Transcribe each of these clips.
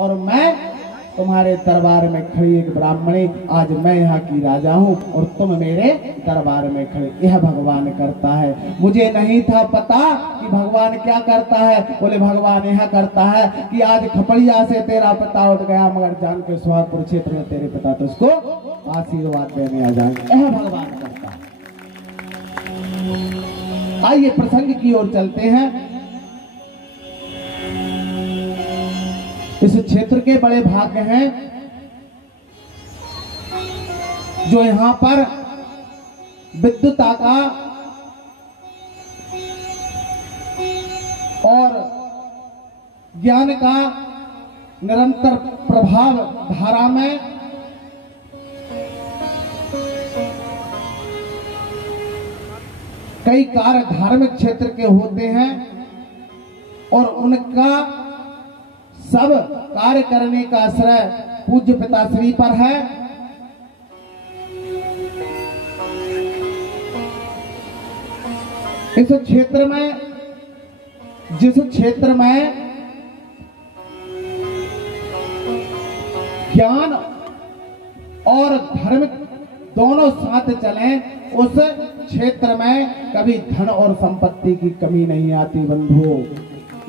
और मैं तुम्हारे दरबार में खड़ी एक ब्राह्मणी, आज मैं यहाँ की राजा हूँ और तुम मेरे दरबार में खड़े। यह भगवान करता है। मुझे नहीं था पता कि भगवान क्या करता है। बोले भगवान यह करता है कि आज खपड़िया से तेरा पिता उठ गया, मगर जान के सुहागपुर क्षेत्र में तेरे पिता तो उसको आशीर्वाद देने आ जाएंगे। यह भगवान करता है। आइए प्रसंग की ओर चलते हैं। इस क्षेत्र के बड़े भाग्य हैं जो यहां पर विद्युता का और ज्ञान का निरंतर प्रभाव धारा में कई कार्य धार्मिक क्षेत्र के होते हैं और उनका सब कार्य करने का आश्रय पूज्य पिताश्री पर है। इस क्षेत्र में, जिस क्षेत्र में ज्ञान और धर्म दोनों साथ चलें, उस क्षेत्र में कभी धन और संपत्ति की कमी नहीं आती बंधुओं।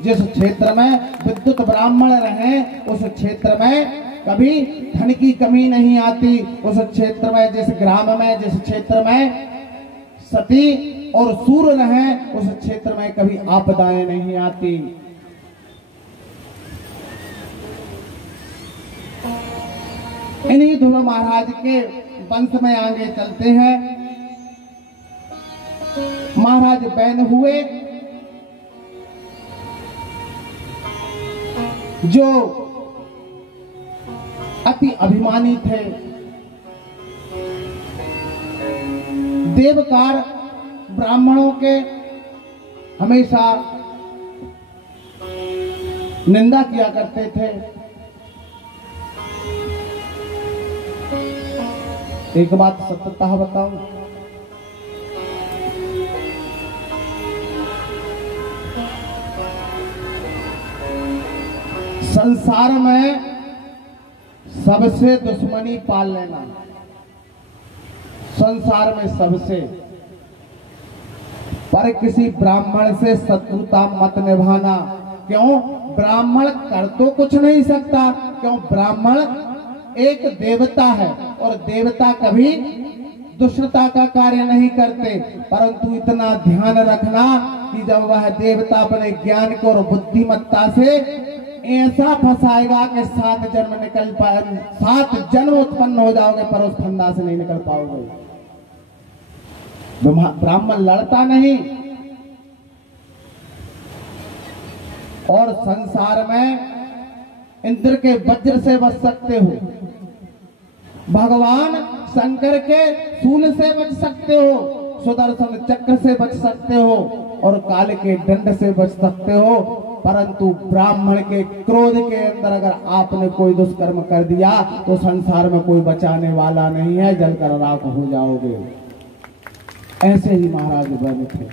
जिस क्षेत्र में विद्युत ब्राह्मण रहे, उस क्षेत्र में कभी धन की कमी नहीं आती। उस क्षेत्र में, जिस ग्राम में, जिस क्षेत्र में सती और सूर्य रहे, उस क्षेत्र में कभी आपदाएं नहीं आती। इन्हीं ध्रुव महाराज के वंश में आगे चलते हैं। महाराज बैन हुए जो अति अभिमानी थे। देवकार ब्राह्मणों के हमेशा निंदा किया करते थे। एक बात सत्यतः बताऊं, संसार में सबसे दुश्मनी पाल लेना, संसार में सबसे, पर किसी ब्राह्मण से शत्रुता मत निभाना। क्यों? ब्राह्मण कर तो कुछ नहीं सकता। क्यों? ब्राह्मण एक देवता है और देवता कभी दुष्टता का कार्य नहीं करते। परंतु इतना ध्यान रखना कि जब वह देवता अपने ज्ञान को और बुद्धिमत्ता से ऐसा फंसाएगा कि 7 जन्म निकल पाए, 7 जन्म उत्पन्न हो जाओगे पर उस फंदा से नहीं निकल पाओगे। ब्राह्मण लड़ता नहीं। और संसार में इंद्र के वज्र से बच सकते हो, भगवान शंकर के शूल से बच सकते हो, सुदर्शन चक्र से बच सकते हो और काल के दंड से बच सकते हो। परंतु ब्राह्मण के क्रोध के अंदर अगर आपने कोई दुष्कर्म कर दिया तो संसार में कोई बचाने वाला नहीं है, जलकर राख हो जाओगे। ऐसे ही महाराज बने थे।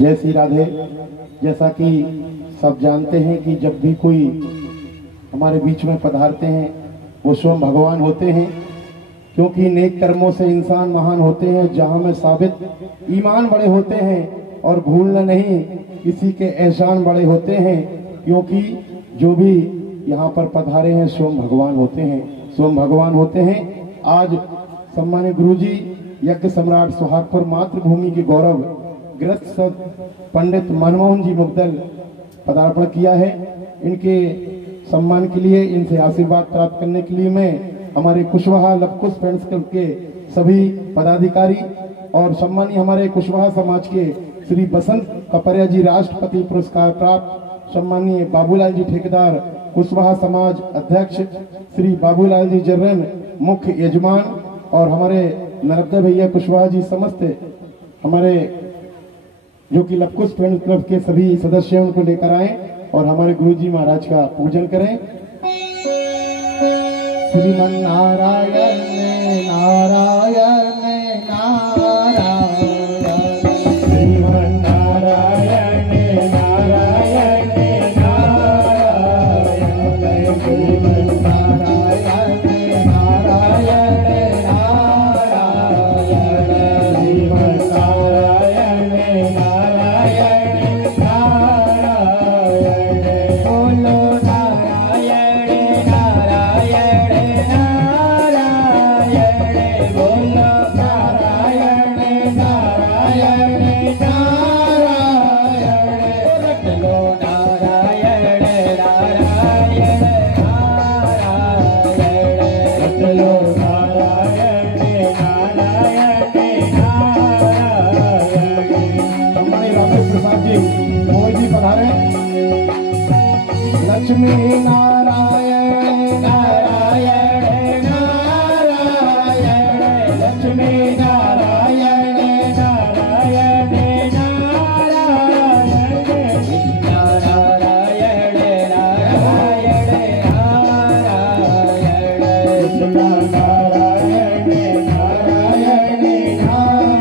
जय श्री राधे। जैसा कि सब जानते हैं कि जब भी कोई हमारे बीच में पधारते हैं वो स्वयं भगवान होते हैं, क्योंकि नेक कर्मों से इंसान महान होते हैं। जहां में साबित ईमान बड़े होते हैं और भूलना नहीं, किसी के एहसान बड़े होते हैं, क्योंकि जो भी यहाँ पर पधारे हैं स्वयं भगवान होते हैं, स्वयं भगवान होते हैं। आज सम्मानित गुरुजी यज्ञ सम्राट सुहागपुर मातृभूमि के गौरव ग्रस्त पंडित मनमोहन जी मुग्दल पदार्पण किया है। इनके सम्मान के लिए, इनसे आशीर्वाद प्राप्त करने के लिए मैं हमारे कुशवाहा लवकुश फ्रेंड्स क्लब के सभी पदाधिकारी और सम्मानीय हमारे कुशवाहा समाज के श्री बसंत कपरिया जी राष्ट्रपति पुरस्कार प्राप्त सम्मानीय बाबूलाल जी ठेकेदार कुशवाहा समाज अध्यक्ष श्री बाबूलाल जी जर्रन मुख्य यजमान और हमारे नर्मदा भैया कुशवाहा जी समस्त हमारे जो कि लवकुश फ्रेंड्स क्लब के सभी सदस्य उनको लेकर आए और हमारे गुरुजी महाराज का पूजन करें। श्रीमन नारायण नारायण नारायण, श्रीमन नारायण नारायण नारायण, लक्ष्मी नारायण नारायण नारायण लक्ष्मी नारायण नारायण नारायण कृष्ण नारायण नारायण नारायण कृष्ण नारायण नारायण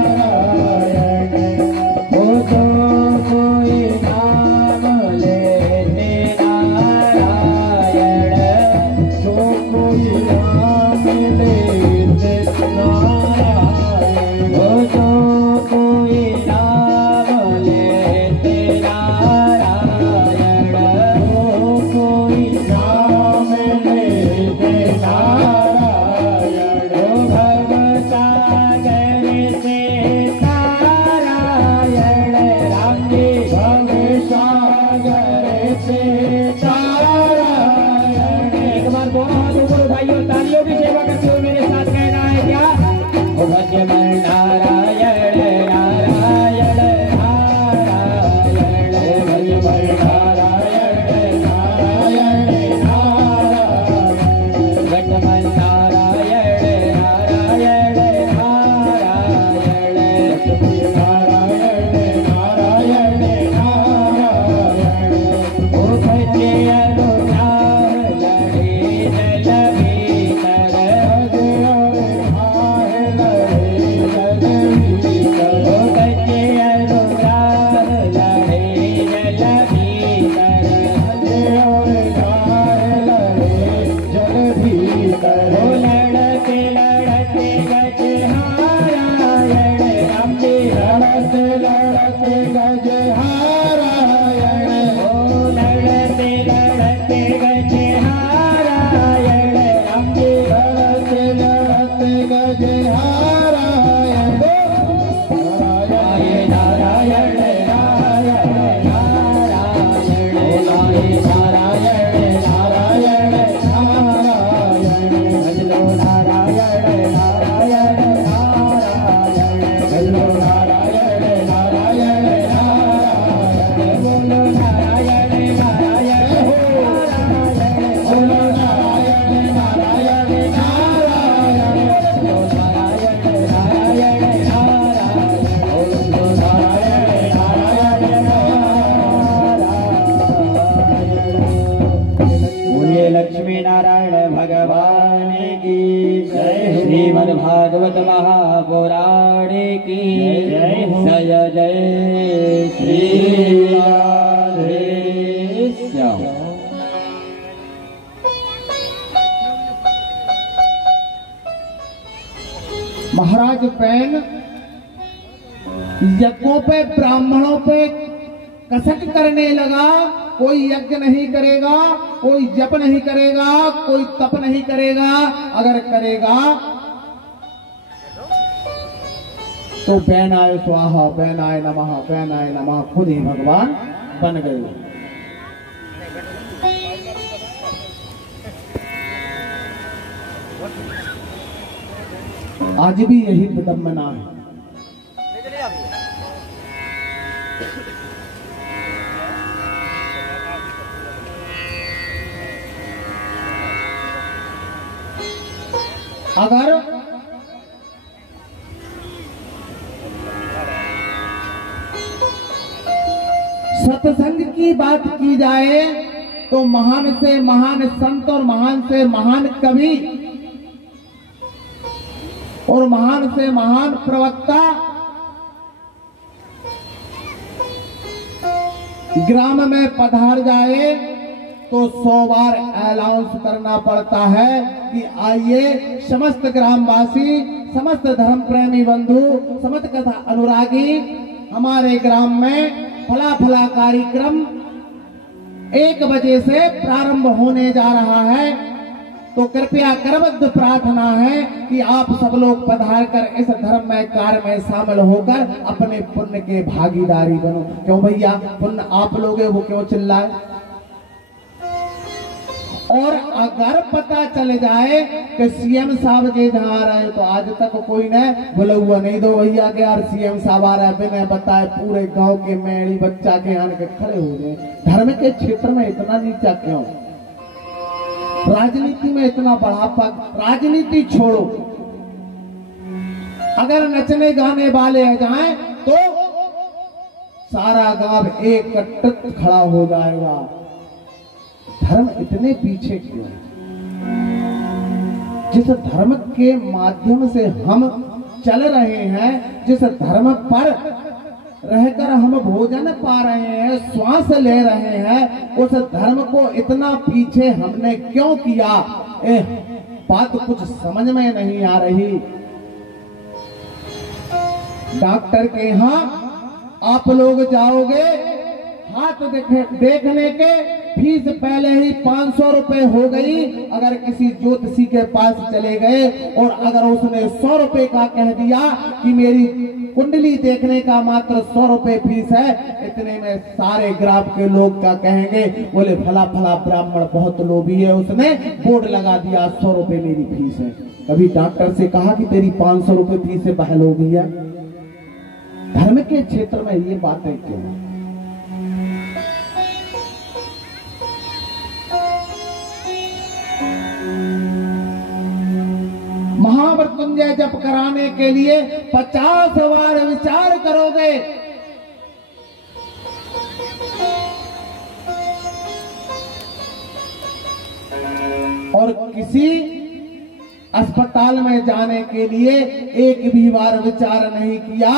नारायण हो तो कोई नाम लेते नारायण जो कोई नाम लेते नारायण हो तो कोई नाम लेते नारायण जो कोई नाम लेते नारायण हो भवसागर से नारायण राम जी भवसागर से नारायण एक बार दोनों हाथ ऊपर उठाइए और तालियों की सेवा करते हुए मेरे साथ कहना है क्या ओ भजमन नारायण नारायण नारायण भजमन नारायण नारायण नारायण भजमन नारायण नारायण नारायण लक्ष्मी नारायण नारायण नारायण ओ भजे अनुराग लड़े जल भीतर भजे अनुराग लड़े जल भीतर ओ भजे अनुराग लड़े जल भीतर भजे अनुराग लड़े जल भीतर ओ लड़ते लड़ते गजहारायण राम जी लड़ते लड़ते गजहारायण ओ लड़ते लड़ते गजहारायण राम जी लड़ते लड़ते गजहारायण नारायण नारायण नारायण नारायण नारायण नारायण नारायण भजलो नारायण नारायण नारायण भजलो नारायण नारायण नारायण बोलो नारायण नारायण हो बोलो नारायण नारायण नारायण बोलो नारायण नारायण नारायण बोलो नारायण नारायण नारायण बोलिए लक्ष्मी नारायण भगवान की जय श्रीमद् भागवत महापुराण की जय जय जय श्री राधे श्याम महाराज पैन यज्ञों पे ब्राह्मणों पे कसक करने लगा। कोई यज्ञ नहीं करेगा, कोई जप नहीं करेगा, कोई तप नहीं करेगा। अगर करेगा तो बैनाय स्वाहा बैनाय नमः बैनाय नमः खुद ही भगवान बन गए। आज भी यही विडंबना है। अगर सत्संग की बात की जाए तो महान से महान संत और महान से महान कवि और महान से महान प्रवक्ता ग्राम में पधार जाए तो 100 बार अनाउंस करना पड़ता है कि आइए समस्त ग्रामवासी, समस्त धर्म प्रेमी बंधु, समस्त कथा अनुरागी, हमारे ग्राम में फला फला कार्यक्रम 1 बजे से प्रारंभ होने जा रहा है। तो कृपया करबद्ध प्रार्थना है कि आप सब लोग पधार कर इस धर्म में कार्य में शामिल होकर अपने पुण्य के भागीदारी बनो। क्यों भैया, पुण्य आप लोगे वो क्यों चिल्लाए? और अगर पता चल जाए कि सीएम साहब के जहाँ आ रहे तो आज तक कोई ने बोला हुआ नहीं दो भैया के यार सीएम साहब आ रहा है, बिना बताए पूरे गांव के मेड़ी बच्चा के आने के खड़े हो गए। धर्म के क्षेत्र में इतना नीचा क्यों? राजनीति में इतना बढ़ापा? राजनीति छोड़ो, अगर नचने गाने वाले आ जाएं तो सारा गांव एकत्रित खड़ा हो जाएगा। धर्म इतने पीछे क्यों? जिस धर्म के माध्यम से हम चल रहे हैं, जिस धर्म पर रहकर हम भोजन पा रहे हैं, श्वास ले रहे हैं, उस धर्म को इतना पीछे हमने क्यों किया? बात कुछ समझ में नहीं आ रही। डॉक्टर के यहाँ आप लोग जाओगे, हाथ देखने के फीस पहले ही 500 रुपए हो गई। अगर किसी ज्योतिषी के पास चले गए और अगर उसने 100 रुपए का कह दिया कि मेरी कुंडली देखने का मात्र 100 रुपए फीस है, इतने में सारे ग्राम के लोग क्या कहेंगे? बोले फला फला ब्राह्मण बहुत लोभी है, उसने बोर्ड लगा दिया 100 रुपए मेरी फीस है। कभी डॉक्टर से कहा कि तेरी 500 रुपए फीस से बहल हो गई है? धर्म के क्षेत्र में ये बातें क्यों? महामृत्युंजय जप कराने के लिए 50 बार विचार करोगे, और किसी अस्पताल में जाने के लिए एक भी बार विचार नहीं किया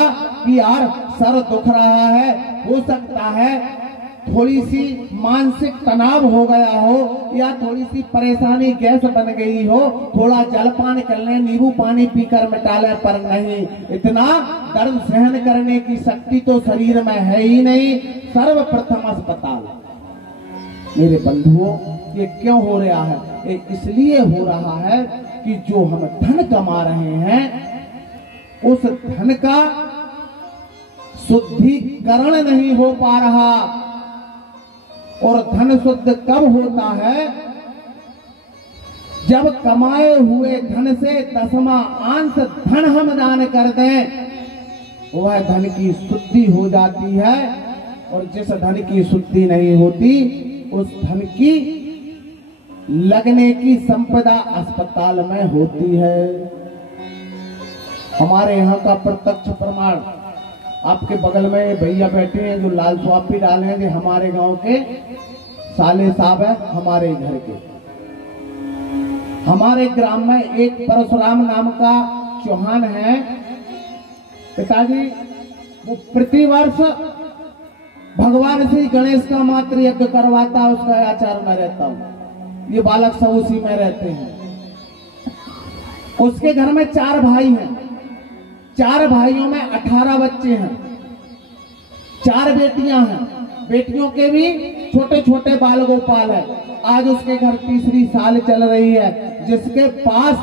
कि यार सर दुख रहा है, हो सकता है थोड़ी सी मानसिक तनाव हो गया हो या थोड़ी सी परेशानी गैस बन गई हो, थोड़ा जलपान कर लें, नींबू पानी पीकर मिटा लें, पर नहीं, इतना दर्द सहन करने की शक्ति तो शरीर में है ही नहीं। सर्वप्रथम अस्पताल। मेरे बंधुओं, ये क्यों हो रहा है? ये इसलिए हो रहा है कि जो हम धन कमा रहे हैं, उस धन का शुद्धिकरण नहीं हो पा रहा। और धन शुद्ध कब होता है? जब कमाए हुए धन से 10वां अंश धन हम दान कर दें, वह धन की शुद्धि हो जाती है। और जिस धन की शुद्धि नहीं होती, उस धन की लगने की संपदा अस्पताल में होती है। हमारे यहाँ का प्रत्यक्ष प्रमाण, आपके बगल में भैया बैठे हैं जो लाल स्वापी डाले हैं, हमारे गांव के साले साहब है, हमारे घर के। हमारे ग्राम में एक परशुराम नाम का चौहान है पिताजी, वो प्रतिवर्ष भगवान श्री गणेश का मात्र यज्ञ करवाता, उसका आचार में रहता हूँ। ये बालक सब उसी में रहते हैं। उसके घर में 4 भाई हैं, 4 भाइयों में 18 बच्चे हैं, 4 बेटियां हैं। बेटियों के भी छोटे छोटे बाल गोपाल है। आज उसके घर तीसरी साल चल रही है। जिसके पास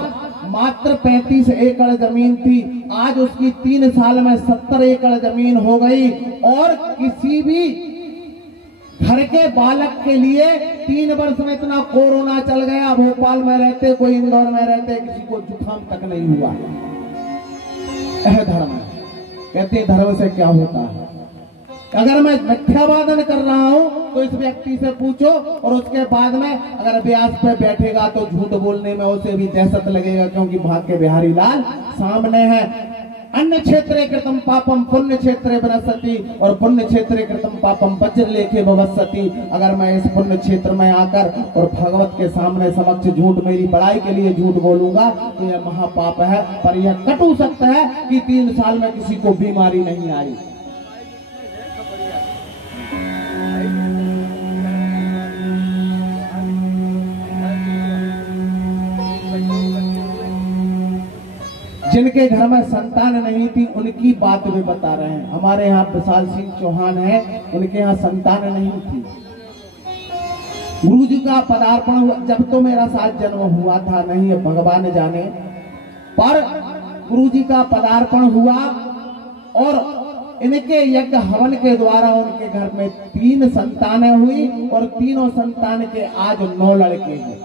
मात्र 35 एकड़ जमीन थी, आज उसकी 3 साल में 70 एकड़ जमीन हो गई। और किसी भी घर के बालक के लिए 3 वर्ष में इतना कोरोना चल गया, भोपाल में रहते, कोई इंदौर में रहते, किसी को जुकाम तक नहीं हुआ। यह धर्म है। कहते धर्म से क्या होता है? अगर मैं मिथ्यावादन कर रहा हूं तो इस व्यक्ति से पूछो, और उसके बाद में अगर व्यास पे बैठेगा तो झूठ बोलने में उसे भी दहशत लगेगा, क्योंकि भाग्य बिहारी लाल सामने है। अन्य क्षेत्रे कृतम पापम पुण्य क्षेत्रे विनश्यति, और पुण्य क्षेत्रे कृतम पापम वज्र लेखे भवस्यति। अगर मैं इस पुण्य क्षेत्र में आकर और भगवत के सामने समक्ष झूठ, मेरी बड़ाई के लिए झूठ बोलूंगा तो यह महापाप है। पर यह कटु सत्य है कि 3 साल में किसी को बीमारी नहीं आई। जिनके घर में संतान नहीं थी उनकी बात भी बता रहे हैं। हमारे यहाँ विशाल सिंह चौहान है, उनके यहाँ संतान नहीं थी। गुरु जी का पदार्पण हुआ, जब तो मेरा साथ जन्म हुआ था नहीं, भगवान जाने, पर गुरु जी का पदार्पण हुआ और इनके यज्ञ हवन के द्वारा उनके घर में 3 संतानें हुई और तीनों संतान के आज 9 लड़के हैं।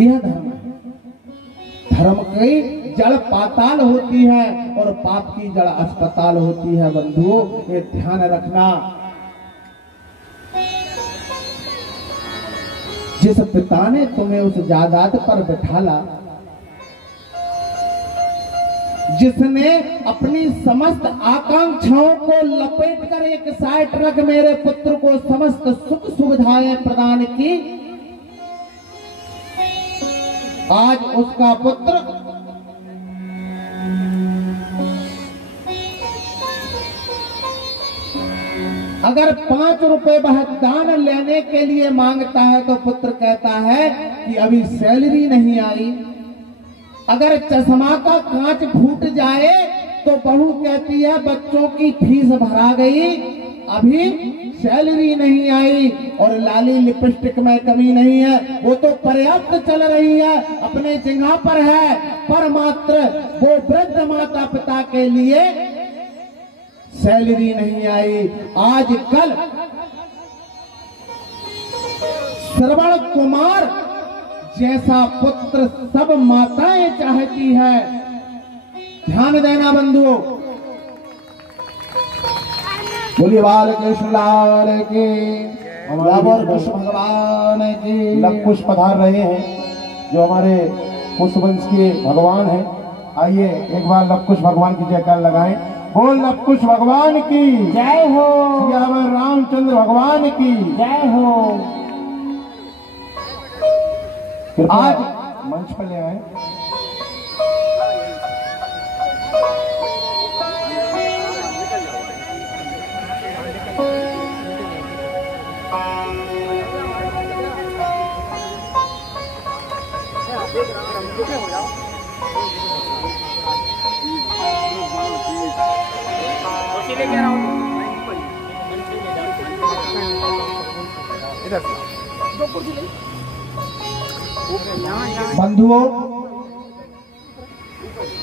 यह धर्म है। धर्म की जड़ पाताल होती है और पाप की जड़ अस्पताल होती है। बंधुओं, ये ध्यान रखना। जिस पिता ने तुम्हें उस जायदाद पर बिठाला, जिसने अपनी समस्त आकांक्षाओं को लपेट कर एक साइड रख मेरे पुत्र को समस्त सुख सुविधाएं प्रदान की, आज उसका पुत्र अगर 5 रुपए वह दान लेने के लिए मांगता है तो पुत्र कहता है कि अभी सैलरी नहीं आई। अगर चश्मा का कांच फूट जाए तो बहू कहती है बच्चों की फीस भरा गई, अभी सैलरी नहीं आई। और लाली लिपस्टिक में कमी नहीं है, वो तो पर्याप्त चल रही है, अपने जगह पर है, पर मात्र वो वृद्ध माता पिता के लिए सैलरी नहीं आई। आजकल श्रवण कुमार जैसा पुत्र सब माताएं चाहती है। ध्यान देना बंधुओं। बोलिए बाल कृष्ण लाल की, और कृष्ण भगवान की। लव कुश पधार रहे हैं जो हमारे पुष्पवंश के भगवान हैं। आइए एक बार लव कुश भगवान की जयकार लगाएं। बोल लव कुश भगवान की जय हो, सियावर रामचंद्र भगवान की जय हो। आज मंच पर ले आए। बंधुओं,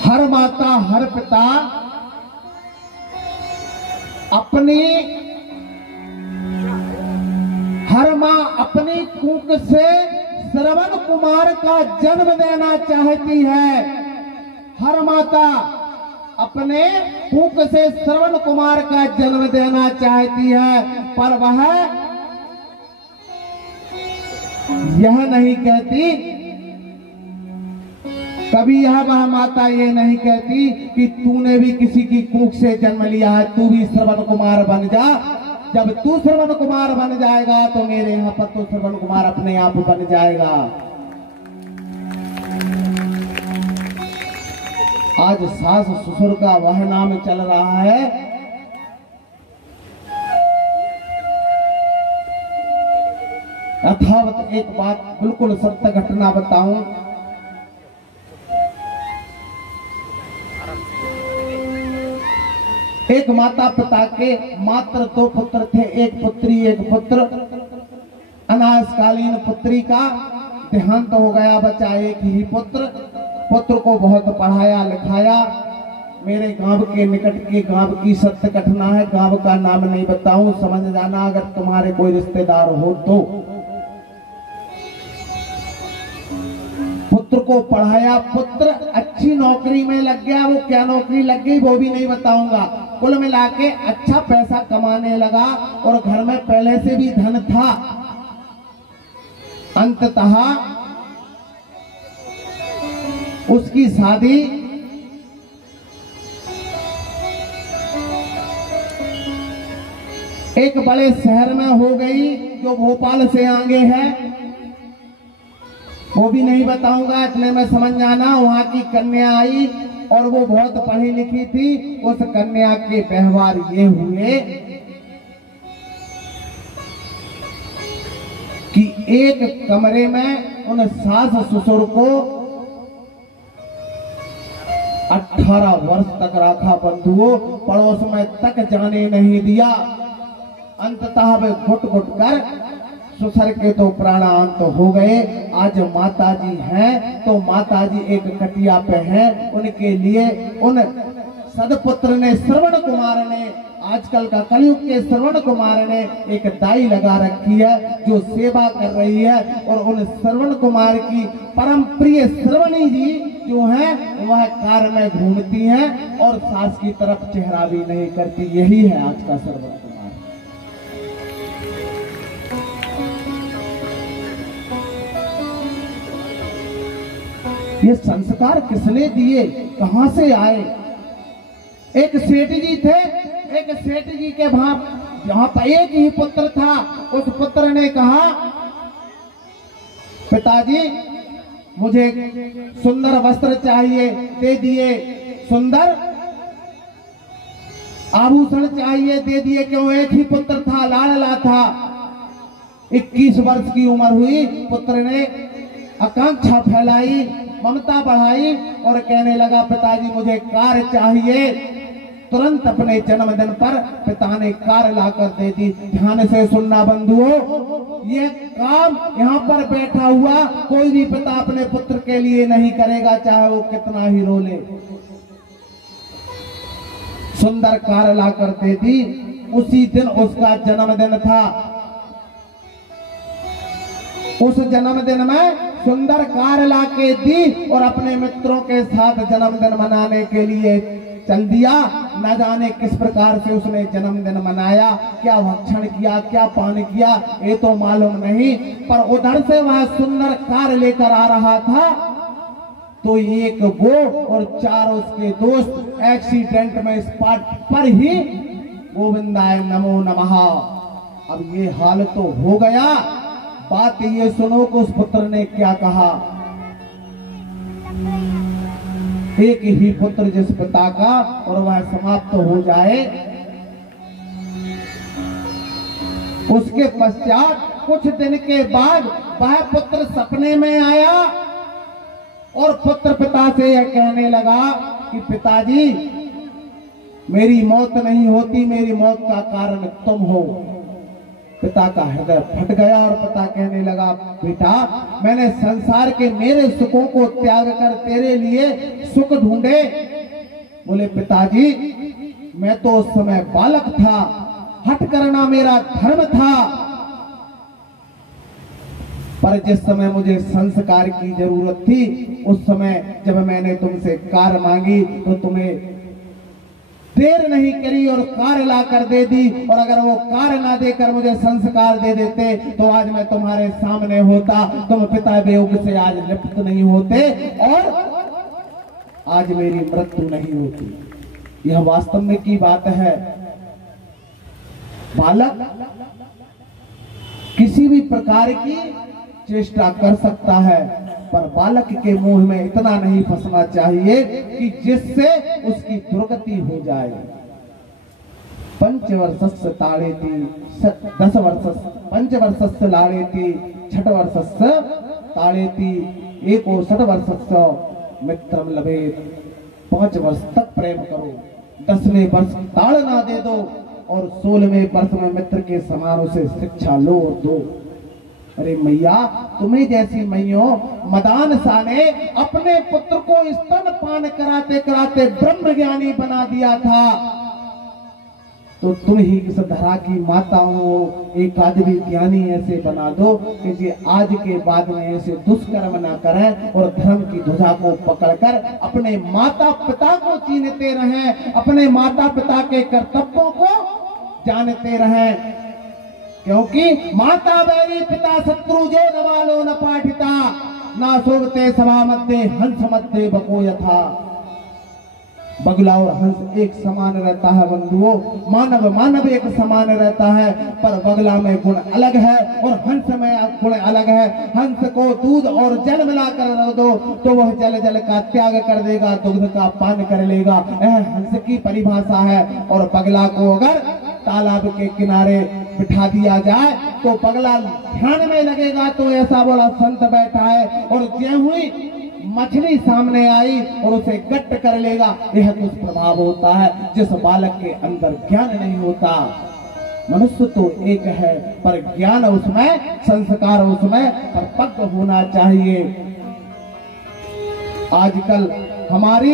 हर माता हर पिता अपनी, हर माँ अपनी कूख से श्रवण कुमार का जन्म देना चाहती है। हर माता अपने कूख से श्रवण कुमार का जन्म देना चाहती है, पर वह यह नहीं कहती, कभी यह वह माता ये नहीं कहती कि तूने भी किसी की कूख से जन्म लिया है, तू भी श्रवण कुमार बन जा। जब तू श्रवण कुमार बन जाएगा तो मेरे यहाँ पर तो श्रवण कुमार अपने आप बन जाएगा। आज सास ससुर का वह नाम चल रहा है। यथावत एक बात बिल्कुल सत्य घटना बताऊं। एक माता पिता के मात्र 2 पुत्र थे, एक पुत्री एक पुत्र। अनाजकालीन पुत्री का देहांत हो गया, बचा एक ही पुत्र। पुत्र को बहुत पढ़ाया लिखाया। मेरे गांव के निकट के गांव की सत्य घटना है, गांव का नाम नहीं बताऊं, समझ जाना अगर तुम्हारे कोई रिश्तेदार हो तो। पुत्र को पढ़ाया, पुत्र अच्छी नौकरी में लग गया। वो क्या नौकरी लग गई वो भी नहीं बताऊंगा। कुल मिला के अच्छा पैसा कमाने लगा और घर में पहले से भी धन था। अंततः उसकी शादी एक बड़े शहर में हो गई जो भोपाल से आगे है, वो भी नहीं बताऊंगा, इतने में समझ जाना। वहां की कन्या आई और वो बहुत पढ़ी लिखी थी। उस कन्या के व्यवहार ये हुए कि एक कमरे में उन सास ससुर को 18 वर्ष तक रखा। बंधुओं, पड़ोस में तक जाने नहीं दिया। अंततः वे घुट घुट कर ससुर के तो प्राणांत हो गए। आज माताजी हैं तो माताजी एक कटिया पे हैं, उनके लिए उन सदपुत्र ने, श्रवण कुमार ने, आजकल का कलयुग के श्रवण कुमार ने एक दाई लगा रखी है जो सेवा कर रही है, और उन श्रवण कुमार की परम प्रिय श्रवणी जी जो है वह कार में घूमती हैं और सास की तरफ चेहरा भी नहीं करती। यही है आज का श्रवण कुमार। ये संस्कार किसने दिए, कहां से आए? एक सेठ जी थे, एक सेठ जी के जहां पर एक ही पुत्र था, उस पुत्र ने कहा, पिताजी मुझे सुंदर वस्त्र चाहिए, दे दिए। सुंदर आभूषण चाहिए, दे दिए। क्यों? एक ही पुत्र था, लाडला था। 21 वर्ष की उम्र हुई, पुत्र ने आकांक्षा फैलाई, ममता बढ़ाई और कहने लगा, पिताजी मुझे कार चाहिए। तुरंत अपने जन्मदिन पर पिता ने कार लाकर दे दी। ध्यान से सुनना बंधुओं, ये काम यहाँ पर बैठा हुआ कोई भी पिता अपने पुत्र के लिए नहीं करेगा, चाहे वो कितना ही रो ले। सुंदर कार लाकर दे दी। उसी दिन उसका जन्मदिन था। उस जन्मदिन में सुंदर कार ला के दी और अपने मित्रों के साथ जन्मदिन मनाने के लिए चल दिया। न जाने किस प्रकार से उसने जन्मदिन मनाया, क्या भक्षण किया, क्या पान किया, ये तो मालूम नहीं। पर उधर से वह सुंदर कार लेकर आ रहा था तो एक वो और 4 उसके दोस्त एक्सीडेंट में स्पॉट पर ही गोविंदाय नमो नमः। अब ये हाल तो हो गया। बात ये सुनो कि उस पुत्र ने क्या कहा। एक ही पुत्र जिस पिता का, और वह समाप्त हो जाए। उसके पश्चात कुछ दिन के बाद वह पुत्र सपने में आया और पुत्र पिता से यह कहने लगा कि पिताजी मेरी मौत नहीं होती, मेरी मौत का कारण तुम हो। पिता का हृदय फट गया और पिता कहने लगा, बेटा मैंने संसार के मेरे सुखों को त्याग कर तेरे लिए सुख ढूंढे। बोले पिताजी मैं तो उस समय बालक था, हट करना मेरा धर्म था, पर जिस समय मुझे संस्कार की जरूरत थी उस समय जब मैंने तुमसे कार मांगी तो तुम्हें देर नहीं करी और कार ला कर दे दी। और अगर वो कार ना देकर मुझे संस्कार दे देते तो आज मैं तुम्हारे सामने होता, तुम पिता वियोग से आज लिप्त नहीं होते और आज मेरी मृत्यु नहीं होती। यह वास्तव में की बात है। बालक किसी भी प्रकार की चेष्टा कर सकता है, पर बालक के मुंह में इतना नहीं फंसना चाहिए कि जिससे उसकी दुर्गति हो जाए। 5 वर्षस्य ताड़ेति 10 वर्षस्य 5 वर्षस्य लाड़ेति 6 वर्षस्य ताड़ेति 61 वर्षस्य मित्रम लभेत। 5 वर्ष तक प्रेम करो, 10वें वर्ष ताड़ ना दे दो और 16वें वर्ष में मित्र के समान उसे शिक्षा लो और दो। अरे मैया, तुम्हें जैसी मैयों मदान शाह ने अपने पुत्र को स्तन पान कराते कराते ब्रह्म ज्ञानी बना दिया था, तो तुम ही इस धरा की माता हो, एक आदमी ज्ञानी ऐसे बना दो कि जी आज के बाद में ऐसे दुष्कर्म ना करें और धर्म की ध्वजा को पकड़कर अपने माता पिता को चीनते रहें, अपने माता पिता के कर्तव्यों को जानते रहें। क्योंकि माता बैरी पिता शत्रु जो दबालो न पाठिता, ना शोभते सभा मध्य हंस मध्य बको यथा। बगुला और हंस एक समान रहता है बंधुओं, मानव एक समान रहता है, पर बगला में गुण अलग है और हंस में गुण अलग है। हंस को दूध और जल मिलाकर रख दो तो वह जल का त्याग कर देगा, दुग्ध का पान कर लेगा। यह हंस की परिभाषा है। और बगला को अगर तालाब के किनारे बिठा दिया जाए तो बगला ध्यान में लगेगा। तो ऐसा बड़ा संत बैठा है और ज्यों हुई मछली सामने आई और उसे गट्ट कर लेगा। यह दुष्प्रभाव होता है जिस बालक के अंदर ज्ञान नहीं होता। मनुष्य तो एक है पर ज्ञान उसमें, संस्कार उसमें परिपक्व होना चाहिए। आजकल हमारी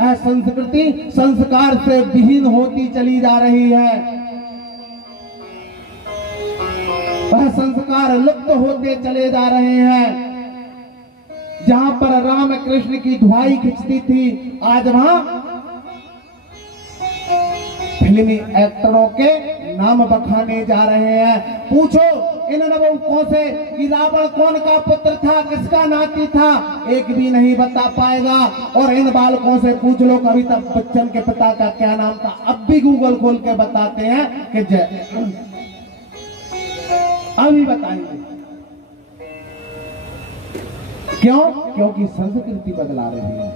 संस्कृति संस्कार से विहीन होती चली जा रही है। वह संस्कार लुप्त होते चले जा रहे हैं। जहां पर राम कृष्ण की धुआई खिंचती थी, आज वहां फिल्मी एक्टरों के नाम बखाने जा रहे हैं। पूछो इन नवयुवकों से कि रावण कौन का पुत्र था, किसका नाती था, एक भी नहीं बता पाएगा। और इन बालकों से पूछ लो कभी तक बच्चन के पिता का क्या नाम था, अब भी गूगल खोल के बताते हैं कि जय, अभी बताएंगे। क्यों? क्योंकि संस्कृति बदला रही है।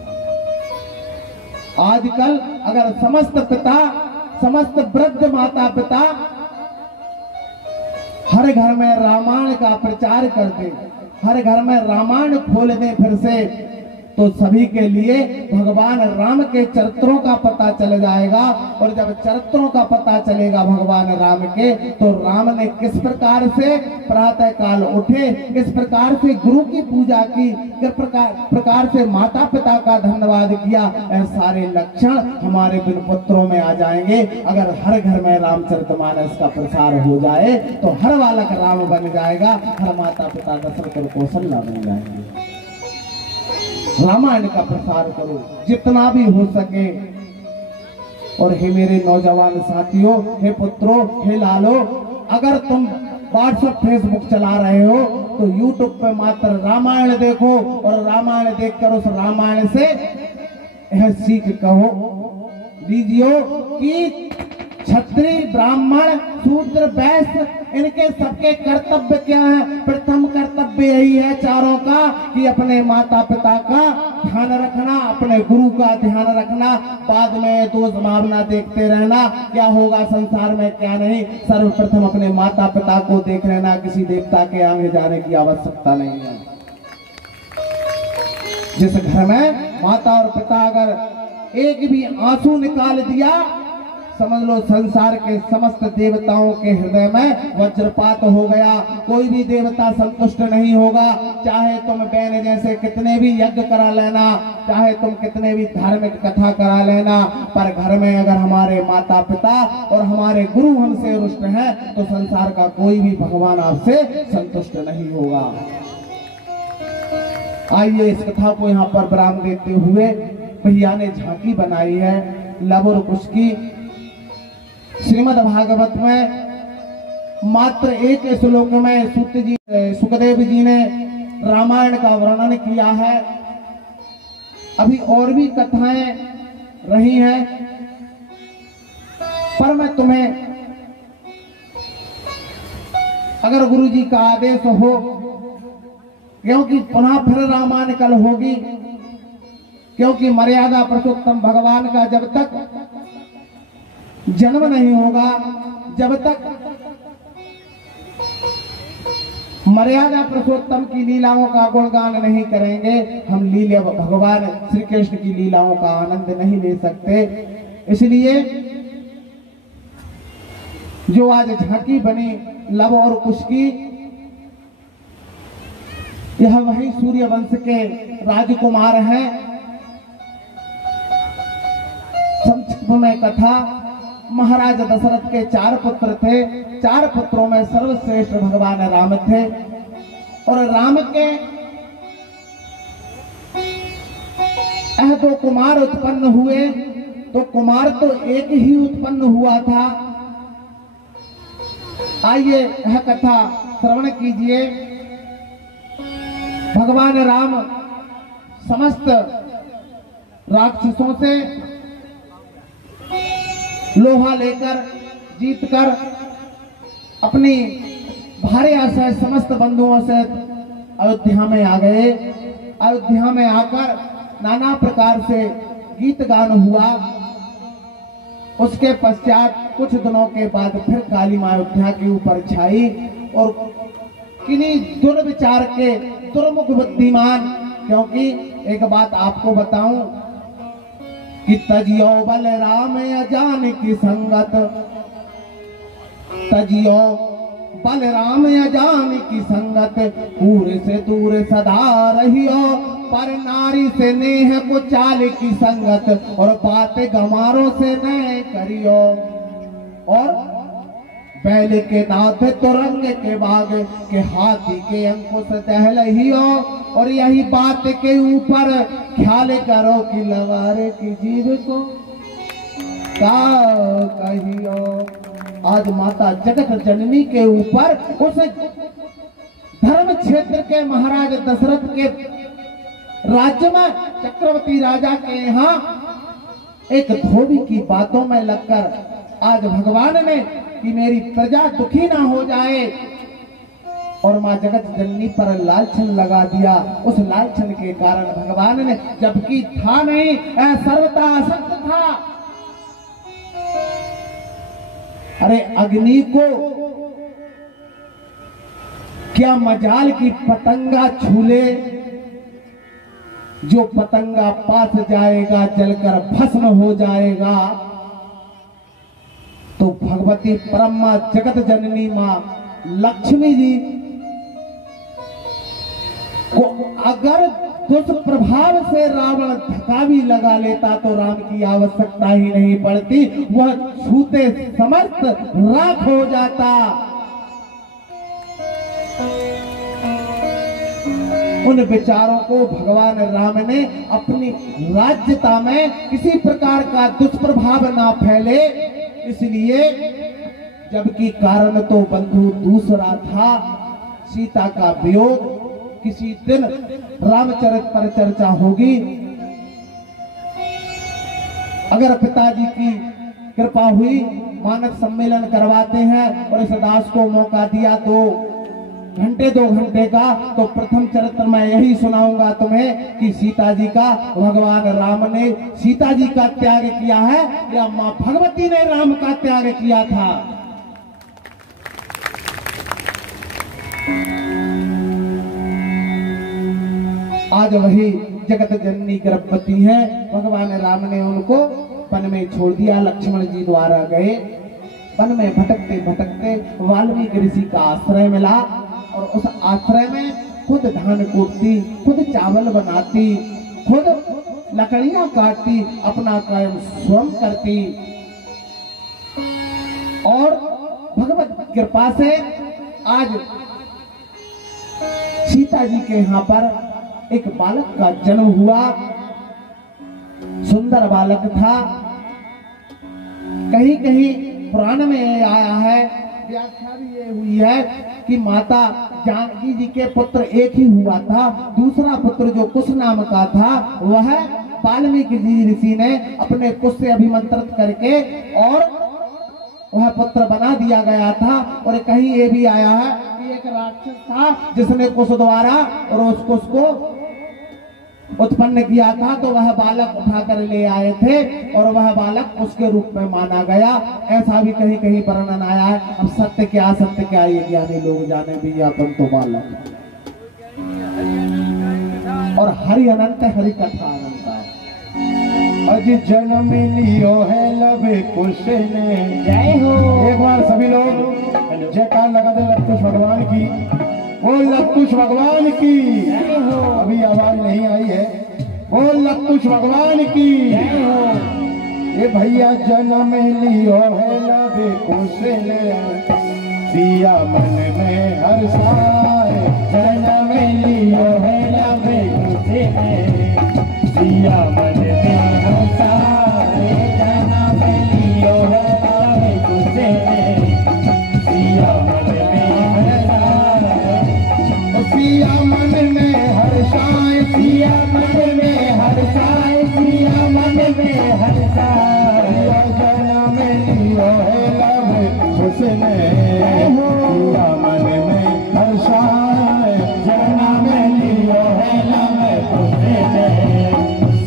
आजकल अगर समस्त पिता, समस्त वृद्ध माता पिता हर घर में रामायण का प्रचार कर दे, हर घर में रामायण खोल दे फिर से, तो सभी के लिए भगवान राम के चरित्रों का पता चल जाएगा। और जब चरित्रों का पता चलेगा भगवान राम के, तो राम ने किस प्रकार से प्रातः काल उठे, किस प्रकार से गुरु की पूजा की, किस प्रकार से माता पिता का धन्यवाद किया, ऐसे सारे लक्षण हमारे बिन पुत्रों में आ जाएंगे। अगर हर घर में रामचरितमानस का प्रसार हो जाए तो हर बालक राम बन जाएगा, हर माता पिता दशरथ और कौशल्या बन जाएंगे। रामायण का प्रसार करो जितना भी हो सके। और हे मेरे नौजवान साथियों, हे पुत्रों, हे लालो, अगर तुम व्हाट्सएप फेसबुक चला रहे हो तो यूट्यूब पे मात्र रामायण देखो और रामायण देखकर उस रामायण से यह सीख कहो लीजिए कि क्षत्रिय, ब्राह्मण, शूद्र, वैश्य, इनके सबके कर्तव्य क्या है। प्रथम कर्तव्य यही है चारों का कि अपने माता पिता का ध्यान रखना, अपने गुरु का ध्यान रखना, बाद में दोष भावना देखते रहना, क्या होगा संसार में क्या नहीं। सर्वप्रथम अपने माता पिता को देख लेना, किसी देवता के आगे जाने की आवश्यकता नहीं है। जिस घर में माता और पिता अगर एक भी आंसू निकाल दिया, समझ लो संसार के समस्त देवताओं के हृदय में वज्रपात हो गया। कोई भी देवता संतुष्ट नहीं होगा। चाहे तुम बैन जैसे कितने भी यज्ञ करा लेना, चाहे तुम कितने भी धार्मिक कथा करा लेना, पर घर में अगर हमारे माता पिता और हमारे गुरु हमसे रुष्ट हैं तो संसार का कोई भी भगवान आपसे संतुष्ट नहीं होगा। आइए इस कथा को यहाँ पर विराम देते हुए भैया ने झांकी बनाई है लव और कुश की। श्रीमद् भागवत में मात्र एक श्लोक में सुखदेव जी ने रामायण का वर्णन किया है। अभी और भी कथाएं रही हैं, पर मैं तुम्हें अगर गुरु जी का आदेश हो, क्योंकि पुनः फिर रामायण कल होगी, क्योंकि मर्यादा पुरुषोत्तम भगवान का जब तक जन्म नहीं होगा, जब तक मर्यादा पुरुषोत्तम की लीलाओं का गुणगान नहीं करेंगे, हम लीला भगवान श्री कृष्ण की लीलाओं का आनंद नहीं ले सकते। इसलिए जो आज झांकी बनी लव और कुश की, यह वही सूर्य वंश के राजकुमार हैं। संक्षिप्त में कथा, महाराज दशरथ के 4 पुत्र थे। 4 पुत्रों में सर्वश्रेष्ठ भगवान राम थे। और राम के 2 कुमार उत्पन्न हुए, तो कुमार तो एक ही उत्पन्न हुआ था। आइए यह कथा श्रवण कीजिए। भगवान राम समस्त राक्षसों से लोहा लेकर जीतकर अपनी भारी आशा समस्त बंधुओं से अयोध्या में आ गए। अयोध्या में आकर नाना प्रकार से गीत गान हुआ। उसके पश्चात कुछ दिनों के बाद फिर काली मां अयोध्या के ऊपर छाई और किन्हीं दुर्विचार के दुर्मुख बुद्धिमान, क्योंकि एक बात आपको बताऊं कि तजियो बलराम अजान की संगत, तजियो बलराम अजान की संगत, पूरे से दूर सदा रहियो, पर नारी से नेह को चाल की संगत और बातें गमारों से न करियो। और पहले के नाथ तुरंग के बाग के हाथी के अंकुश दहलहियो और यही बात के ऊपर ख्याल करो कि लगारे की जीव को का कहियो। आज माता जगत जननी के ऊपर उस धर्म क्षेत्र के महाराज दशरथ के राज्य में चक्रवर्ती राजा के यहाँ एक धोबी की बातों में लगकर आज भगवान ने कि मेरी प्रजा दुखी ना हो जाए और मां जगत जननी पर लालछन लगा दिया। उस लालछन के कारण भगवान ने, जबकि था नहीं, सर्वथा असत्य था। अरे अग्नि को क्या मजाल की पतंगा छूले, जो पतंगा पास जाएगा जलकर भस्म हो जाएगा। तो भगवती ब्रह्मा जगत जननी मां लक्ष्मी जी को अगर दुष्प्रभाव से रावण धक्का भी लगा लेता तो राम की आवश्यकता ही नहीं पड़ती, वह छूते समस्त राख हो जाता। उन विचारों को भगवान राम ने अपनी राज्यता में किसी प्रकार का दुष्प्रभाव ना फैले, इसलिए, जबकि कारण तो बंधु दूसरा था, सीता का वियोग। किसी दिन रामचरित पर चर्चा होगी। अगर पिताजी की कृपा हुई, मानव सम्मेलन करवाते हैं और इस दास को मौका दिया 2 घंटे का, तो प्रथम चरित्र मैं यही सुनाऊंगा तुम्हें कि सीता जी का भगवान राम ने सीता जी का त्याग किया है या मां भगवती ने राम का त्याग किया था। आज वही जगत जननी गर्भवती है। भगवान राम ने उनको वन में छोड़ दिया, लक्ष्मण जी द्वारा गए। वन में भटकते भटकते वाल्मीकि ऋषि का आश्रय मिला और उस आश्रय में खुद धान कूटती, खुद चावल बनाती, खुद लकड़ियां काटती, अपना काम स्वयं करती। और भगवत कृपा से आज सीता जी के यहाँ पर एक बालक का जन्म हुआ। सुंदर बालक था। कहीं कहीं पुराण में आया है, व्याख्या भी ये हुई है कि माता जानकी जी के पुत्र एक ही हुआ था। दूसरा पुत्र जो कुश नाम का था वह वाल्मीकि जी ऋषि ने अपने कुश से अभिमंत्रित करके और वह पुत्र बना दिया गया था। और कहीं ये भी आया है कि एक राक्षस था जिसने कुश द्वारा और उस कुश को उत्पन्न किया था, तो वह बालक उठाकर ले आए थे और वह बालक उसके रूप में माना गया। ऐसा भी कहीं कहीं वर्णन आया है। अब सत्य क्या ये ज्ञानी लोग जाने भी, अपन तो बालक और हरि अनंत, हरि कथा अनंत है। अज जन्म लियो है लवे कुश ने, जय हो। एक बार सभी लोग जयकार लगा दे लवकुश भगवान की। बोल लवकुश भगवान की जय हो। अभी आवाज नहीं आई है। बोल लवकुश भगवान की जय हो। ये भैया जन्म लियो है लवे कुश ने, सिया मन में हर्षाए। जन्म लियो है लवे कुश ने, सिया मन में हर्षाए। जन्म लियो है लवे कुश ने, सिया मन में हर्षाए। सिया मन में हर्षाए, सिया मन में हर्षाए, सिया मन में हर्षाए। जन्म लियो है लवे कुश ने, सिया मन में हर्षाए। जन्म लियो है लवे कुश ने,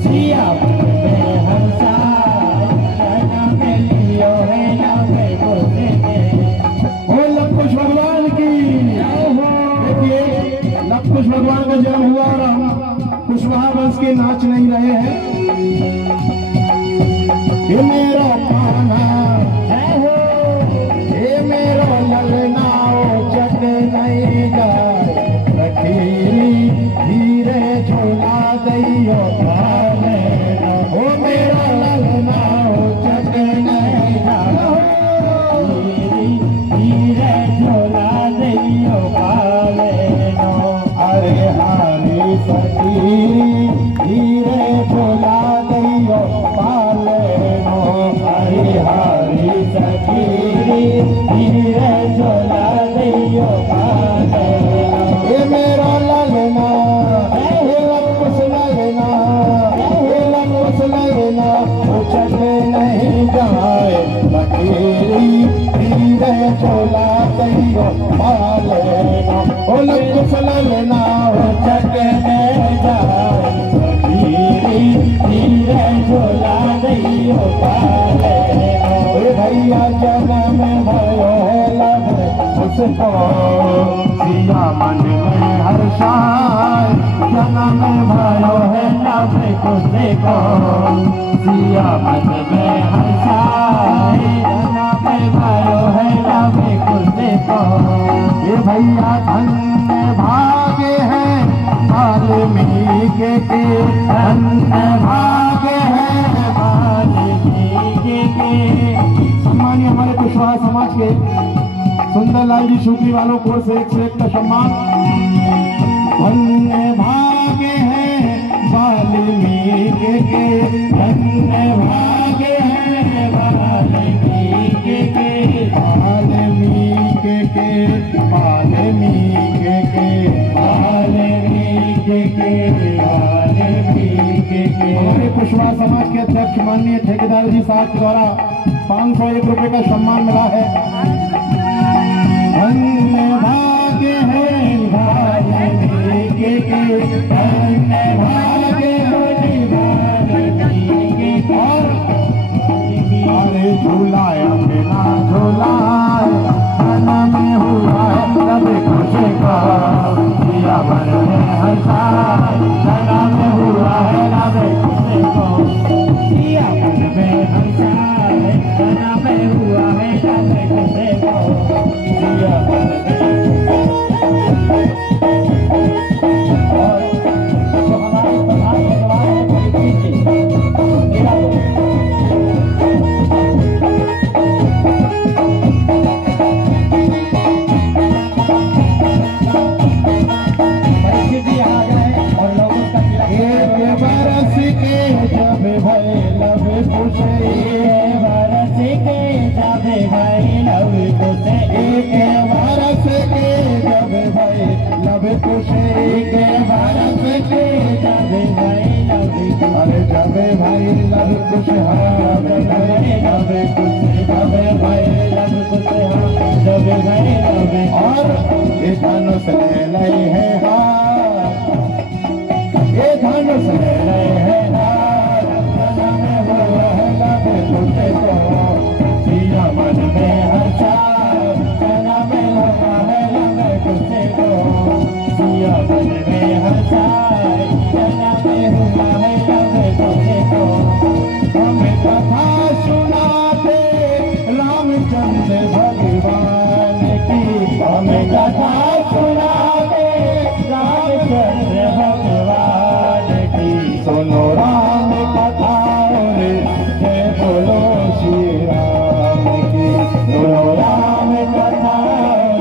सिया मन में हर्षाए। जन्म लियो है लवे कुश ने। बोल लवकुश भगवान की। देखिए लवकुश भगवान का जन्म हुआ और हम कुशवाहा वंश के नाच नहीं रहे हैं। ये मेरा पाना है हो, ये मेरा ललनाओ जग नहीं जाए। रखीली धीरे झोला सखी धीरे झोला दैयो पाले नो हरी हरी सखी धीरे झोला दैयो पाले ये मेरा ललना ये लकुस ललना ये लकुस ललना उछले नहीं जाए सखी धीरे झोला दैयो पाले नो ओ लकुस ललना उछले नहीं जाए धीरे झोला दैयो पाले नो भैया जन्म भयो है लग उसको सिया मन में हर्षाए जन्म भयो है लग उसको सिया मन में हर्षाए जन्म भयो है लग उसको ये भैया धन्य भागे हैं वाल्मीकि के धन्य भागे हैं वाल्मीकि के। सम्मानीय हमारे कुशवाहा समाज के सुंदरलाल जी शुक्री वालों को से एक का सम्मान। धन्य भागे हैं वाल्मीकि के धन्य भागे हैं वाल्मीकि के वाल्मीकि के वाल्मीकि के वाल्मीकि के। हमारे कुशवाहा समाज के अध्यक्ष माननीय ठेकेदार जी साहब के द्वारा 501 रुपए का सम्मान मिला है। धन्य भाग्य है वाल्मीकि के धन्य भाग्य है वाल्मीकि के। अरे झूलाया बिना झूलाए मन में हुआ है तब खुशी का दिया मन में हंसाए मन में हुआ है तब खुशी को दिया मन में हंसाए मन में हुआ है तब खुशी को दिया मन अरे जबे भाई लब कुछ जबे भाई लब कुछ जबे भाई लबे और ये धनुष ले लय है ये धनुष ले लय है सिया मन में हर्षा जना में लगा है लबे कुछ को सिया मन में हर्षा जना में हुआ है हमें कथा सुनाते रामचंद्र भगवान की हमें कथा सुनाते रामचंद्र भगवान की सुनो राम कथा रे जय बोलो श्री राम की सुनो राम कथा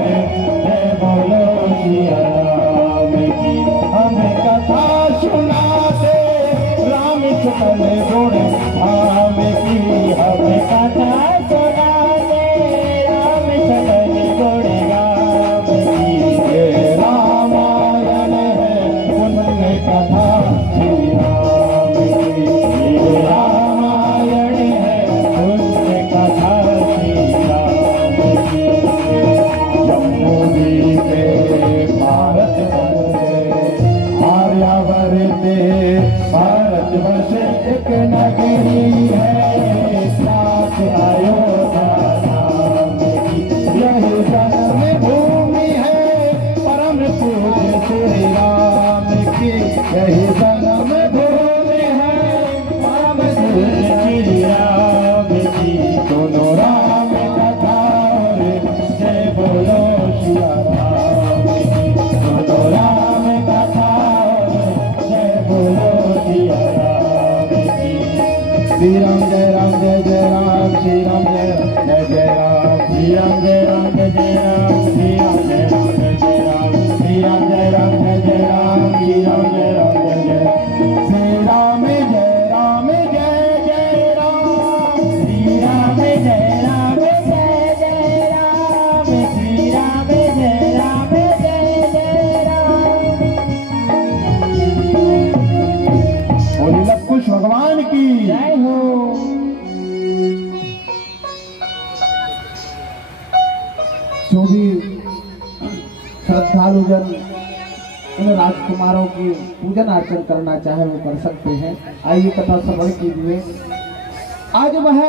रे जय बोलो श्री राम की हमें कथा सुनाते चले गुण राम की हमें कथा सुनाते राम चले गुण राम की ये रामायण है उनमें कथा श्री राम की ये रामायण है उनमें कथा श्री राम की। जम्मू के भारत आर्यावर्ते भारत वर्ष एक नगरी है साथ अयोध्या नाम की यही जन्म भूमि है परम पूज्य श्री राम की यही जन्म भूमि है परम पूज्य श्री राम की दोनों राम कथा जय बोलो श्री राम की दोनों राम कथा जय बोलो श्री राम की। श्री राम जय राम जय जय राम श्री राम जय जय राम श्री राम जय राम जय जय राम श्री राम जय राम जय जय राम श्री राम जय राम जय जय राम श्री राम जय राम गुरुजन इन राजकुमारों की पूजन अर्चन करना चाहे वो कर सकते हैं। आइए कथा श्रवण कीजिए। आज वह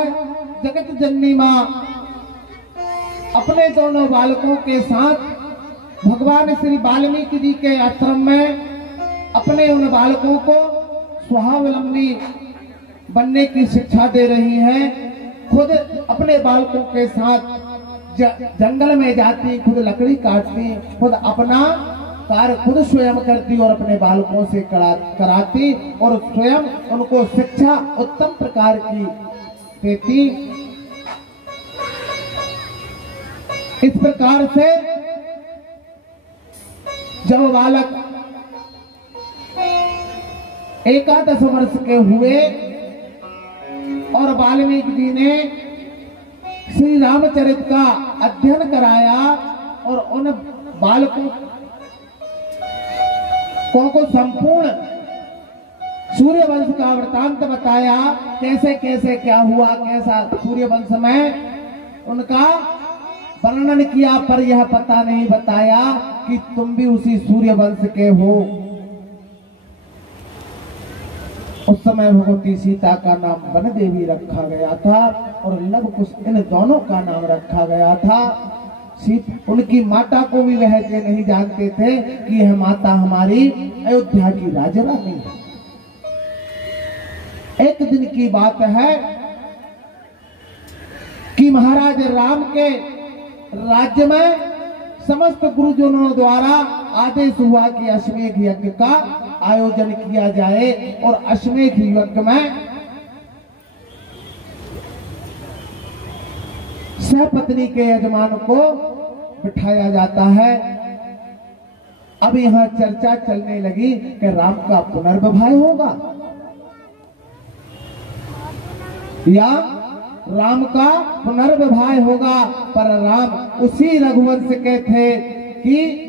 जगत जननी माँ अपने दोनों बालकों के साथ भगवान श्री वाल्मीकि जी के आश्रम में अपने उन बालकों को स्वावलंबी बनने की शिक्षा दे रही हैं। खुद अपने बालकों के साथ जंगल में जाती, खुद लकड़ी काटती, खुद अपना कार्य खुद स्वयं करती और अपने बालकों से कराती और स्वयं उनको शिक्षा उत्तम प्रकार की देती। इस प्रकार से जब बालक 11 वर्ष के हुए और वाल्मीकि जी ने श्री रामचरित का अध्ययन कराया और उन बालकों को संपूर्ण सूर्यवंश का वृतांत बताया, कैसे कैसे क्या हुआ, कैसा सूर्यवंश में उनका वर्णन किया, पर यह पता नहीं बताया कि तुम भी उसी सूर्यवंश के हो। उस समय भगवती सीता का नाम वन देवी रखा गया था और लव कुश इन दोनों का नाम रखा गया था। उनकी माता को भी वह नहीं जानते थे कि यह माता हमारी अयोध्या की राजरानी है। एक दिन की बात है कि महाराज राम के राज्य में समस्त गुरुजनों द्वारा आदेश हुआ कि अश्वमेध यज्ञ का आयोजन किया जाए और अश्वमेध यज्ञ में सहपत्नी के यजमान को बिठाया जाता है। अब यहां चर्चा चलने लगी कि राम का पुनर्विवाह होगा या राम का पुनर्विवाह होगा, पर राम उसी रघुवंश के थे कि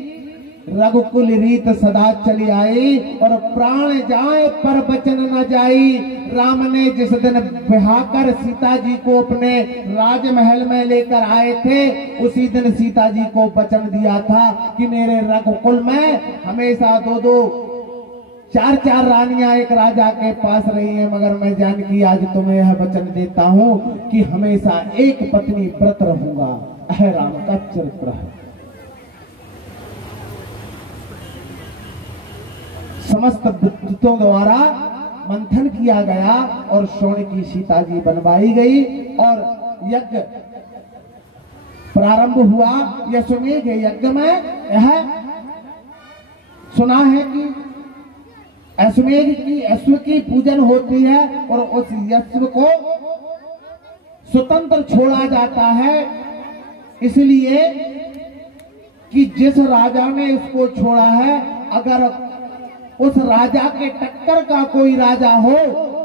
रघुकुल रीत सदा चली आई और प्राण जाए पर वचन न जाई। राम ने जिस दिन ब्याह कर सीता जी को अपने राजमहल में लेकर आए थे, उसी दिन सीता जी को वचन दिया था कि मेरे रघुकुल में हमेशा 2-2 4-4 रानियां एक राजा के पास रही हैं, मगर मैं जानकी आज तुम्हें यह वचन देता हूं कि हमेशा एक पत्नी व्रत रहूंगा। यह राम का चरित्र है। समस्त विद्वतों द्वारा मंथन किया गया और स्वर्ण की सीता जी बनवाई गई और यज्ञ प्रारंभ हुआ। अश्वमेध यज्ञ में यह सुना है कि अश्वमेध की अश्व की पूजन होती है और उस अश्व को स्वतंत्र छोड़ा जाता है, इसलिए कि जिस राजा ने इसको छोड़ा है, अगर उस राजा के टक्कर का कोई राजा हो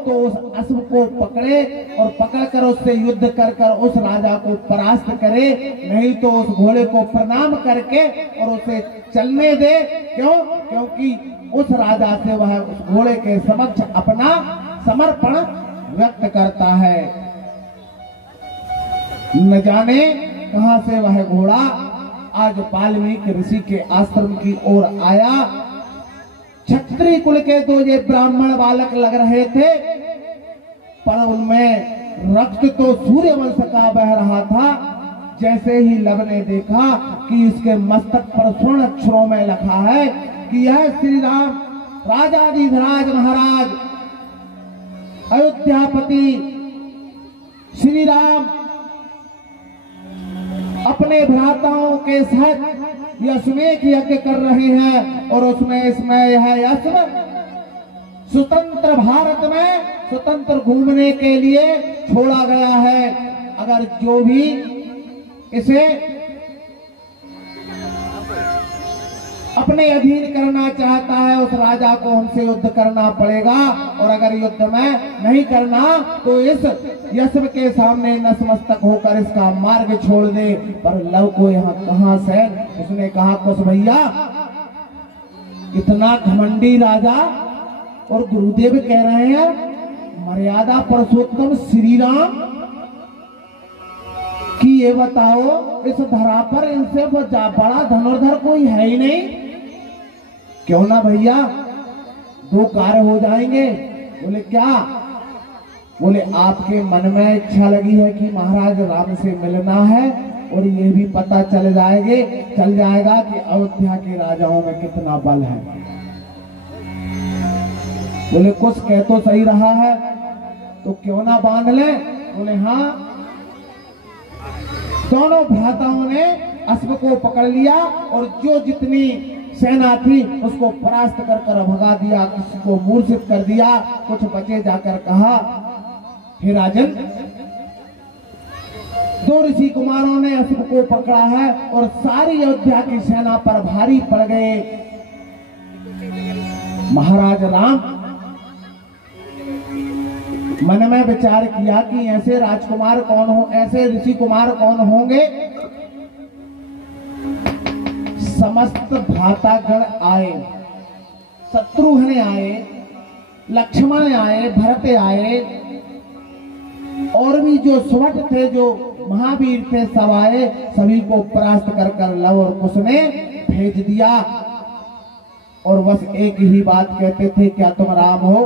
तो उस अश्व को पकड़े और पकड़कर उससे युद्ध कर उस राजा को परास्त करे, नहीं तो उस घोड़े को प्रणाम करके और उसे चलने दे। क्यों? क्योंकि उस राजा से वह उस घोड़े के समक्ष अपना समर्पण व्यक्त करता है। न जाने कहां से वह घोड़ा आज वाल्मीकि ऋषि के आश्रम की ओर आया। क्षत्रिय कुल के 2 ये ब्राह्मण बालक लग रहे थे, पर उनमें रक्त तो सूर्यवंश का बह रहा था। जैसे ही लव ने देखा कि इसके मस्तक पर स्वर्ण अक्षरों में लिखा है कि यह श्री राम राजाधिराज महाराज अयोध्यापति श्री राम अपने भ्राताओं के साथ अश्वमेध यज्ञ कर रहे हैं और उसमें इसमें यह अश्व स्वतंत्र भारत में स्वतंत्र घूमने के लिए छोड़ा गया है। अगर जो भी इसे अपने अधीन करना चाहता है, उस राजा को हमसे युद्ध करना पड़ेगा, और अगर युद्ध में नहीं करना तो इस यश्व के सामने नतमस्तक होकर इसका मार्ग छोड़ दे। पर लव को यहाँ कहां से, उसने कहा कुछ भैया इतना घमंडी राजा और गुरुदेव कह रहे हैं मर्यादा पुरुषोत्तम श्री राम कि ये बताओ इस धरा पर इनसे बड़ा धनुर्धर कोई है ही नहीं। क्यों ना भैया, 2 कार्य हो जाएंगे। बोले क्या? बोले आपके मन में इच्छा लगी है कि महाराज राम से मिलना है, और ये भी पता चल जाएगा कि अयोध्या के राजाओं में कितना बल है। बोले कुछ कह तो सही रहा है, तो क्यों ना बांध ले। बोले हाँ। दोनों भ्राताओं ने अश्व को पकड़ लिया और जो जितनी सेना थी उसको परास्त कर भगा दिया, किसी को मूर्छित कर दिया। कुछ बचे जाकर कहा, हे राजन, 2 ऋषि कुमारों ने अश्व को पकड़ा है और सारी अयोध्या की सेना पर भारी पड़ गए। महाराज राम मन में विचार किया कि ऐसे राजकुमार कौन हो, ऐसे ऋषि कुमार कौन होंगे। समस्त भ्रातागण आए, शत्रुघ्न आए, लक्ष्मण आए, भरत आए, और भी जो सुवट थे, जो महावीर थे, सब आए। सभी को परास्त कर लव और कुश ने भेज दिया। और बस एक ही बात कहते थे, क्या तुम राम हो?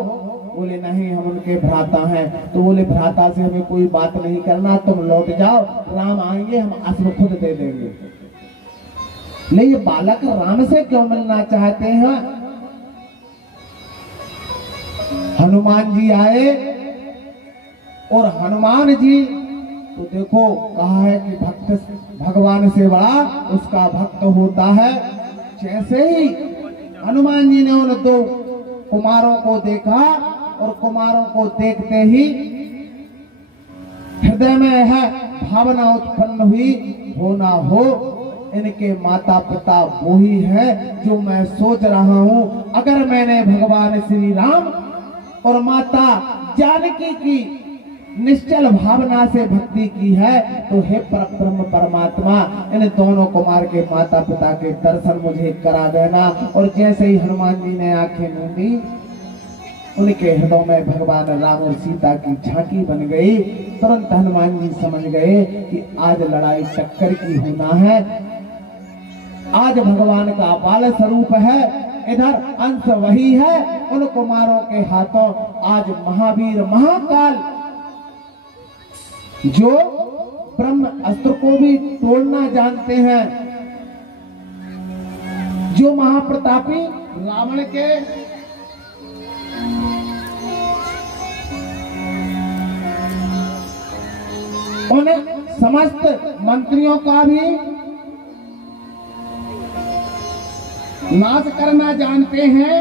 बोले नहीं, हम उनके भ्राता हैं। तो बोले भ्राता से हमें कोई बात नहीं करना, तुम लौट जाओ, राम आएंगे, हम अश्व खुद दे देंगे। ले ये बालक राम से क्यों मिलना चाहते हैं? हनुमान जी आए, और हनुमान जी तो देखो कहा है कि भक्त भगवान से बड़ा उसका भक्त होता है। जैसे ही हनुमान जी ने उन 2 कुमारों को देखा, और कुमारों को देखते ही हृदय में है भावना उत्पन्न हुई, हो ना हो इनके माता पिता वो ही है जो मैं सोच रहा हूं। अगर मैंने भगवान श्री राम और माता जानकी की निश्चल भावना से भक्ति की है, तो हे परब्रह्म परमात्मा, इन दोनों कुमार के माता पिता के दर्शन मुझे करा देना। और जैसे ही हनुमान जी ने आंखें मूंदी, उनके हृदय में भगवान राम और सीता की झांकी बन गई। तुरंत हनुमान जी समझ गए कि आज लड़ाई टक्कर की होना है, आज भगवान का बाल स्वरूप है, इधर अंश वही है। उन कुमारों के हाथों आज महावीर महाकाल, जो ब्रह्म अस्त्र को भी तोड़ना जानते हैं, जो महाप्रतापी रावण के उन समस्त मंत्रियों का भी नाश करना जानते हैं,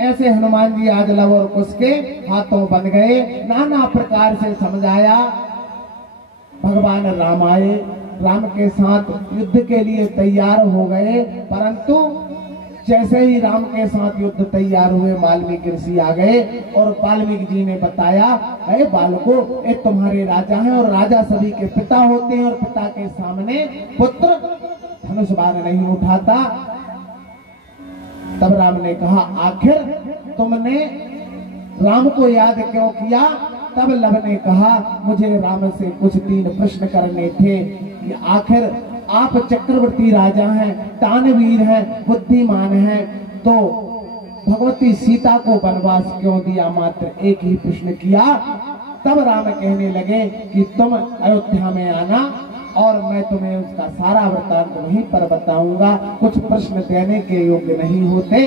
ऐसे हनुमान जी आज लव और कुश के हाथों बन गए। नाना प्रकार से समझाया। भगवान राम आए, राम के साथ युद्ध के लिए तैयार हो गए, परंतु जैसे ही राम के साथ युद्ध तैयार हुए, वाल्मीकि ऋषि आ गए और वाल्मीकि जी ने बताया, अरे बालको, ये तुम्हारे राजा हैं और राजा सभी के पिता होते हैं, और पिता के सामने पुत्र धनुष बाण नहीं उठाता। तब राम ने कहा, आखिर तुमने राम को याद क्यों किया? तब लव ने कहा, मुझे राम से कुछ 3 प्रश्न करने थे कि आखिर आप चक्रवर्ती राजा हैं, दानवीर हैं, बुद्धिमान हैं, तो भगवती सीता को वनवास क्यों दिया? मात्र एक ही प्रश्न किया। तब राम कहने लगे कि तुम अयोध्या में आना और मैं तुम्हें उसका सारा वृत्तांत वहीं पर बताऊंगा, कुछ प्रश्न देने के योग्य नहीं होते।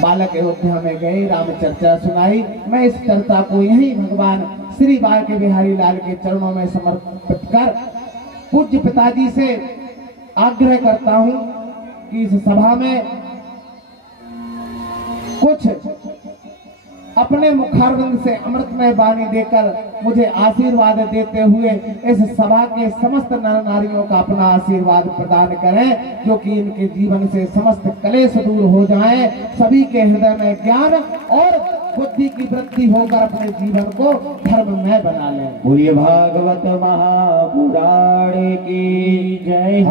बालक अयोध्या में गए, राम चर्चा सुनाई। मैं इस चर्चा को यहीं भगवान श्री बांके बिहारी लाल के चरणों में समर्पित कर पूज्य पिताजी से आग्रह करता हूं कि इस सभा में कुछ अपने मुखारविंद से अमृतमय वाणी देकर मुझे आशीर्वाद देते हुए इस सभा के समस्त नर नारियों का अपना आशीर्वाद प्रदान करें, जो कि इनके जीवन से समस्त कलेश दूर हो जाएं, सभी के हृदय में ज्ञान और बुद्धि की वृद्धि होकर अपने जीवन को धर्ममय बना लें। बोलिए भागवत महापुराण की जय।